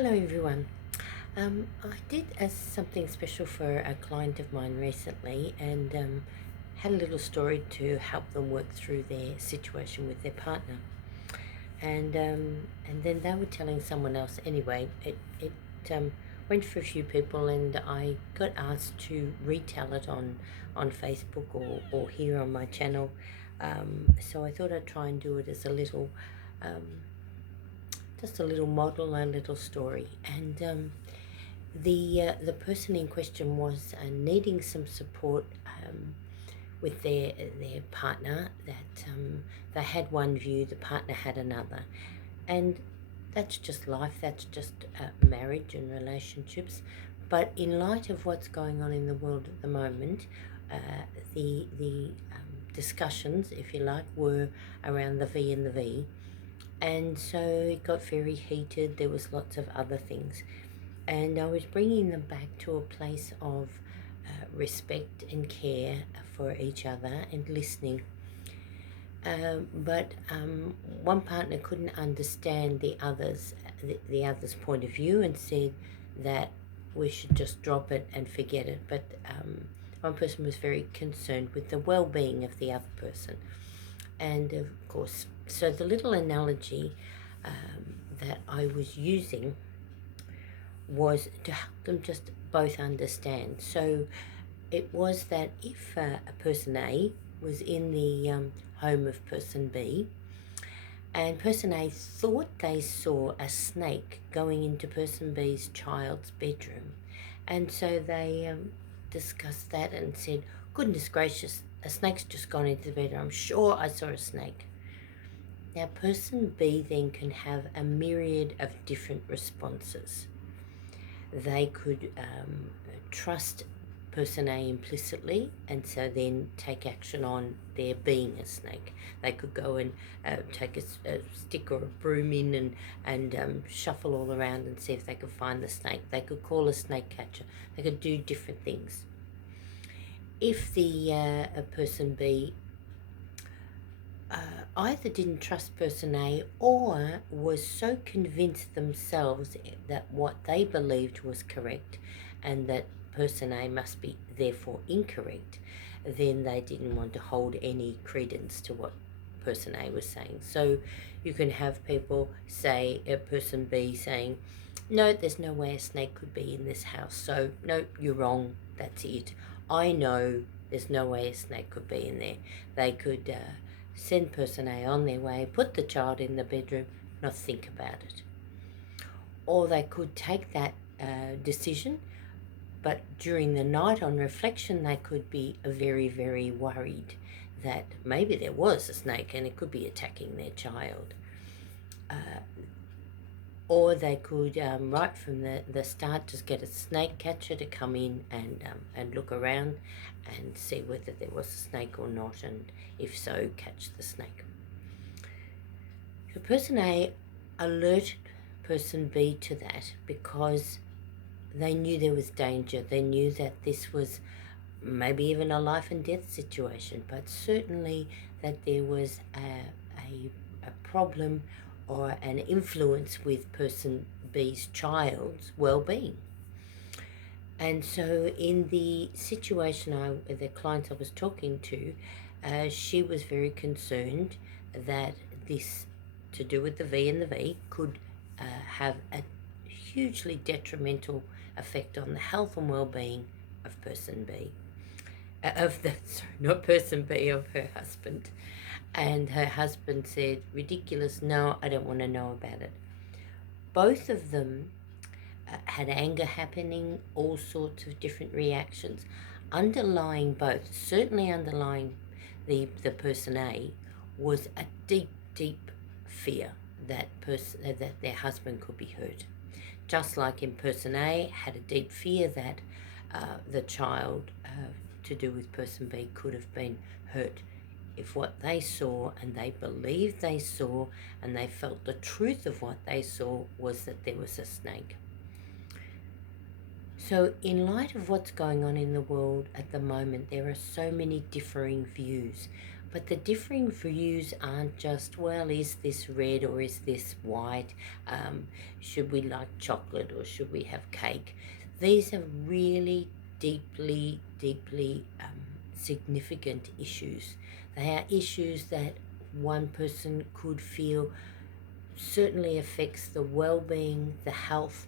Hello everyone. I did something special for a client of mine recently and had a little story to help them work through their situation with their partner. And then they were telling someone else anyway. It went for a few people and I got asked to retell it on Facebook or here on my channel. So I thought I'd try and do it as a little um, just a little model, a little story. And the person in question was needing some support with their partner. That they had one view, the partner had another, and that's just life. That's just marriage and relationships. But in light of what's going on in the world at the moment, the discussions, if you like, were around the V and the V, and so it got very heated. There was lots of other things, and I was bringing them back to a place of respect and care for each other and listening. But one partner couldn't understand the other's point of view and said that we should just drop it and forget it. But one person was very concerned with the well-being of the other person, and of course, so the little analogy that I was using was to help them just both understand. So it was that if a person A was in the home of person B, and person A thought they saw a snake going into person B's child's bedroom, and so they discussed that and said, goodness gracious, a snake's just gone into the bedroom. I'm sure I saw a snake. Now, person B then can have a myriad of different responses. They could trust person A implicitly and so then take action on there being a snake. They could go and take a stick or a broom in and shuffle all around and see if they could find the snake. They could call a snake catcher. They could do different things. If the person B either didn't trust person A or was so convinced themselves that what they believed was correct and that person A must be therefore incorrect, then they didn't want to hold any credence to what person A was saying. So you can have people say, person B saying, no, there's no way a snake could be in this house. So, no, you're wrong. That's it. I know there's no way a snake could be in there. They could send person A on their way, put the child in the bedroom, not think about it. Or they could take that decision, but during the night on reflection, they could be very, very worried that maybe there was a snake and it could be attacking their child. Or they could, right from the start, just get a snake catcher to come in and look around and see whether there was a snake or not, and if so, catch the snake. So person A alerted person B to that because they knew there was danger. They knew that this was maybe even a life and death situation, but certainly that there was a problem or an influence with person B's child's well-being. And so in the situation, the client I was talking to, she was very concerned that this, to do with the V and the V, could have a hugely detrimental effect on the health and well-being of person B. Not person B, of her husband. And her husband said, ridiculous, no, I don't want to know about it. Both of them had anger happening, all sorts of different reactions. Underlying both, certainly underlying the person A, was a deep, deep fear that their husband could be hurt. Just like in person A, had a deep fear that the child to do with person B could have been hurt if what they saw and they believed they saw and they felt the truth of what they saw was that there was a snake. So in light of what's going on in the world at the moment, there are so many differing views. But the differing views aren't just, well, is this red or is this white? Um, should we like chocolate or should we have cake? These are really deeply, deeply significant issues. They are issues that one person could feel certainly affects the well-being, the health.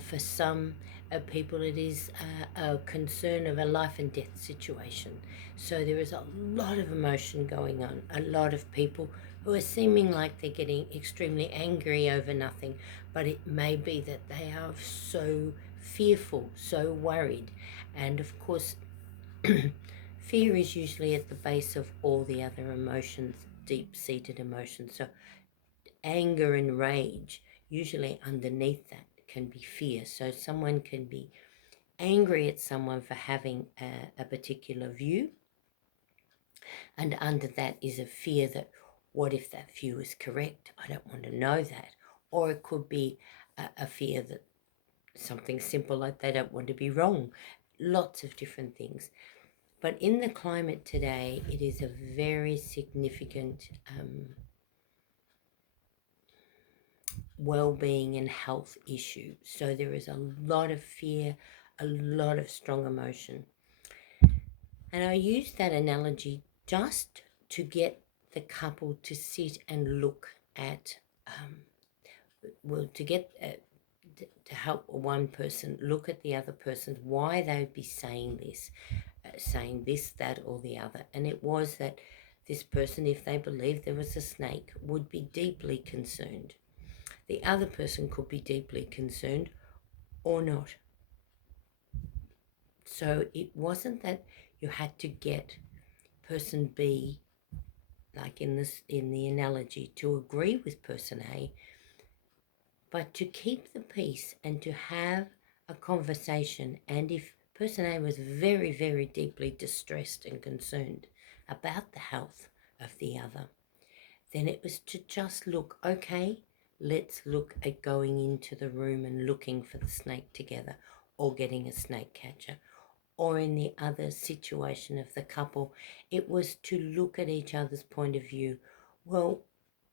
For some people, it is a concern of a life and death situation. So there is a lot of emotion going on. A lot of people who are seeming like they're getting extremely angry over nothing, but it may be that they are so fearful, so worried. And of course, fear is usually at the base of all the other emotions, deep-seated emotions. So anger and rage, usually underneath that can be fear. So someone can be angry at someone for having a particular view, and under that is a fear that, what if that view is correct? I don't want to know that. Or it could be a fear that something simple like they don't want to be wrong. Lots of different things. But in the climate today, it is a very significant well-being and health issue. So there is a lot of fear, a lot of strong emotion. And I use that analogy just to get the couple to sit and look at, to get to help one person look at the other person, why they would be saying this, that, or the other. And it was that this person, if they believed there was a snake, would be deeply concerned. The other person could be deeply concerned or not. So it wasn't that you had to get person B, like in the analogy, to agree with person A, but to keep the peace and to have a conversation. And if person A was very, very deeply distressed and concerned about the health of the other, then it was to just look, okay, let's look at going into the room and looking for the snake together, or getting a snake catcher. Or in the other situation of the couple, it was to look at each other's point of view. Well,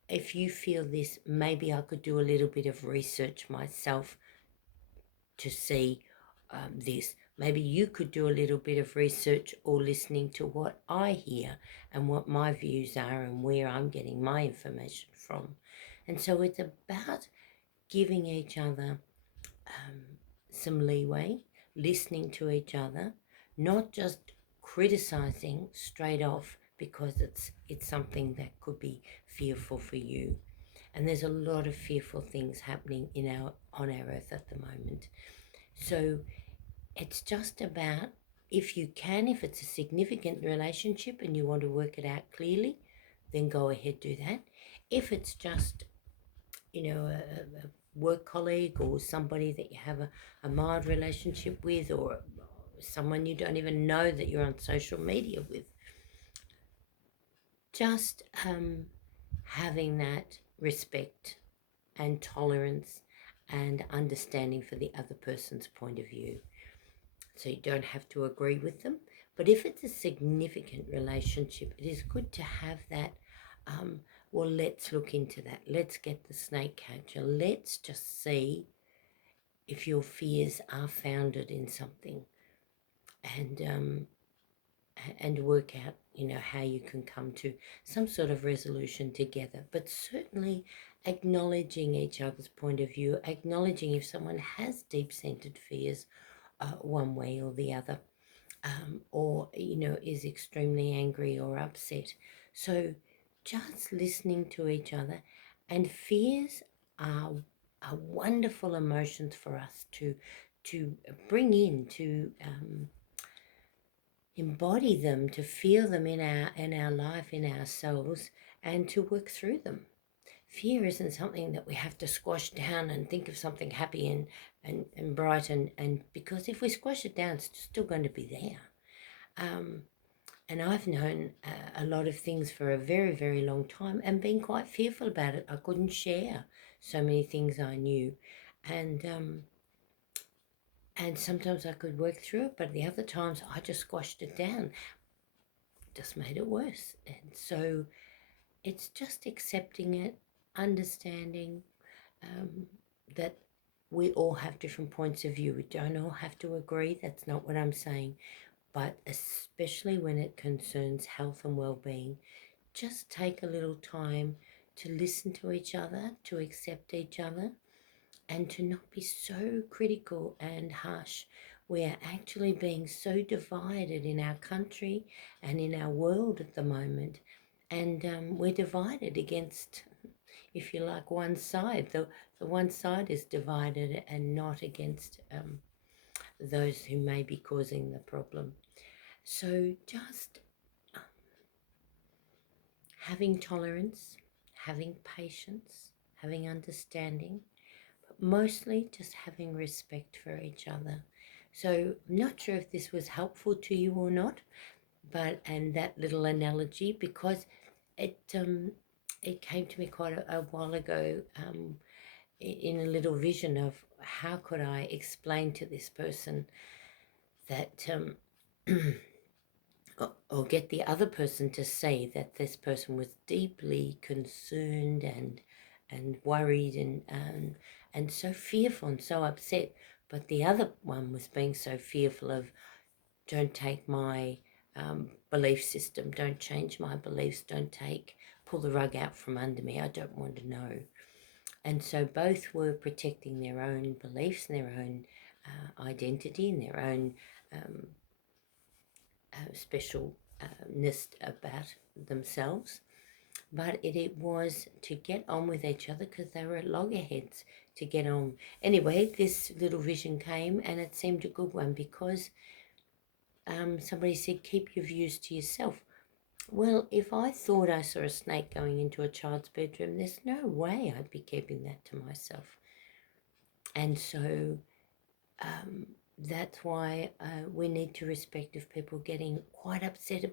if you feel this, maybe I could do a little bit of research myself to see this. Maybe you could do a little bit of research or listening to what I hear and what my views are and where I'm getting my information from. And so it's about giving each other some leeway, listening to each other, not just criticizing straight off because it's something that could be fearful for you. And there's a lot of fearful things happening on our earth at the moment. So it's just about, if you can, if it's a significant relationship and you want to work it out clearly, then go ahead, do that. If it's just, a work colleague or somebody that you have a mild relationship with, or someone you don't even know that you're on social media with, just having that respect and tolerance and understanding for the other person's point of view. So you don't have to agree with them. But if it's a significant relationship, it is good to have that, well, let's look into that. Let's get the snake catcher. Let's just see if your fears are founded in something, and work out, how you can come to some sort of resolution together. But certainly acknowledging each other's point of view, acknowledging if someone has deep-centered fears, one way or the other, or, is extremely angry or upset. So just listening to each other. And fears are wonderful emotions for us to bring in, to embody them, to feel them in our life, in ourselves, and to work through them. Fear isn't something that we have to squash down and think of something happy and bright, and because if we squash it down, it's still going to be there. And I've known a lot of things for a very, very long time and been quite fearful about it. I couldn't share so many things I knew. And sometimes I could work through it, but the other times I just squashed it down. just made it worse. And so it's just accepting it, understanding that we all have different points of view. We don't all have to agree. That's not what I'm saying. But especially when it concerns health and well-being, just take a little time to listen to each other, to accept each other, and to not be so critical and harsh. We are actually being so divided in our country and in our world at the moment, and we're divided against, if you like, one side. The one side is divided and not against those who may be causing the problem. So just having tolerance, having patience, having understanding, but mostly just having respect for each other. So I'm not sure if this was helpful to you or not, but and that little analogy, because it came to me quite a while ago, in a little vision of how could I explain to this person that or get the other person to say that this person was deeply concerned and worried and so fearful and so upset, but the other one was being so fearful of, don't take my belief system, don't change my beliefs, don't pull the rug out from under me, I don't want to know. And so both were protecting their own beliefs and their own identity and their own specialness about themselves. But it was to get on with each other because they were loggerheads to get on. Anyway, this little vision came and it seemed a good one because somebody said, keep your views to yourself. Well, if I thought I saw a snake going into a child's bedroom, there's no way I'd be keeping that to myself. And so that's why we need to respect if people are getting quite upset